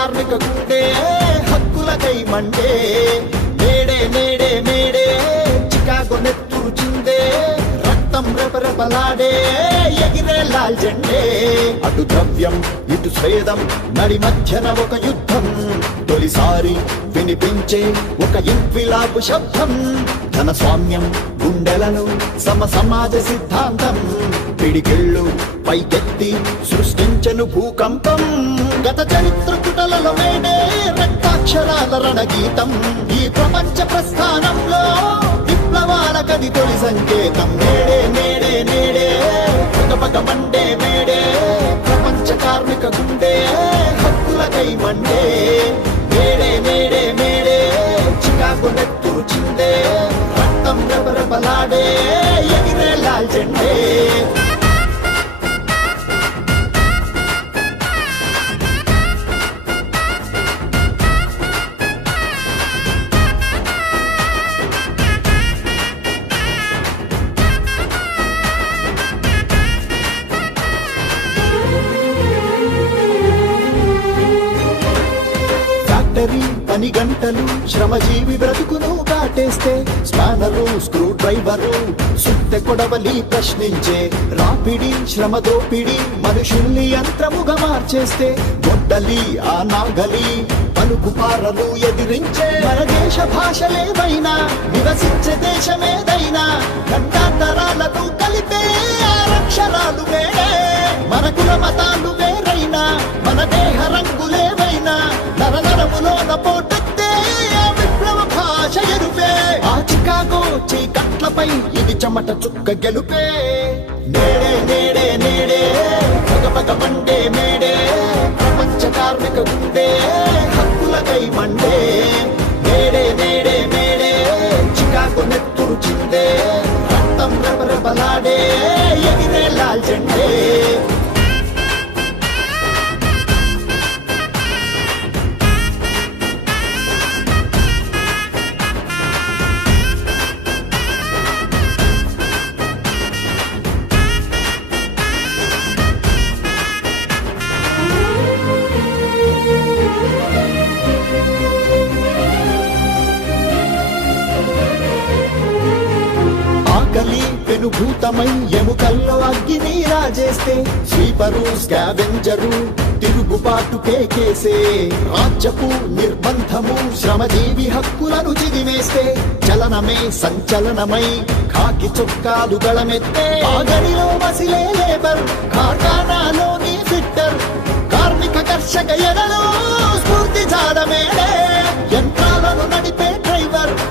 కార్మిక గుండె హక్కులకై మండే మేడే మేడే మేడే చికాగో నెత్తురు చిందే రక్తం రెపరెపలాడే ఎగిరే లాల్ జెండే అటు ద్రవ్యం ఇటు స్వేదం నడి మధ్యన ఒక యుద్ధం తొలిసారి వినిపించే ఒక ఇంక్విలాబు శబ్దం ధన స్వామ్యం గుండెలను సమాజ సిద్ధాంతం పిడికిళ్ళు పైకెత్తి సృష్టించను భూకంపం గత చరిత్ర పుటలలో మేడే రక్తాక్షరాల రణగీతం ఈ ప్రపంచ ప్రస్థానంలో విప్లవాల కది తొలి సంకేతం మేడే మేడే మేడే పగ మండే మేడే ప్రపంచ కార్మిక గుండె హక్కులకై మండే మేడే మేడే మేడే చికాగో నెత్తురు చిందే రక్తం రెపరెపలాడే ఎగిరే లాల్ జెండే పని గంటలు శ్రమజీవి బ్రతుకును కాటేస్తే స్పానరు స్క్రూ డ్రైవరు సుత్తె కొడవలి ప్రశ్నించే రాపిడి శ్రమ దోపిడి మనుషుల్ని యంత్రముగా మార్చేస్తే గొడ్డలి ఆ నాగలి పలుకు పారలు ఎదిరించే మన దేశ భాషలేవైనా నివసించే దేశమేదైనా గంటాంతరాలతో కలిపే అక్షరాలు వేరే మన కుల మతాలు వేరైనా మన దేహ రంగులేవైనా నరనరములోన పోటెత్తే ఆ విప్లవ భాష ఎరుపే ఆ చికాగో చీకట్లపై ఇది చెమట చుక్క గెలుపే నేడే నేడే నేడే పగ మండే మేడే ప్రపంచ కార్మిక గుండె హక్కులకై మండే మేడే మేడే మేడే చికాగో నెత్తురు చిందే రక్తం రెపరెపలాడే ఎగిరే లాల్ జెండే ఆకలి పెనుభూతమై ఎముకల్లో అగ్గిని రాజేస్తే స్వీపరు స్కావెంజరు తిరుగుబాటు కేకేసే రాజ్యపు నిర్బంధము శ్రమజీవి హక్కులను చిదిమేస్తే చలనమే సంచలనమై కాకి చొక్కాలు గళమెత్తే ఆగడిలో మసిలే లేబర్ కార్ఖానాలోని ఫిట్టర్ కార్మిక కర్షక ఎడలో స్ఫూర్తి జాడమేడే యంత్రాలను నడిపే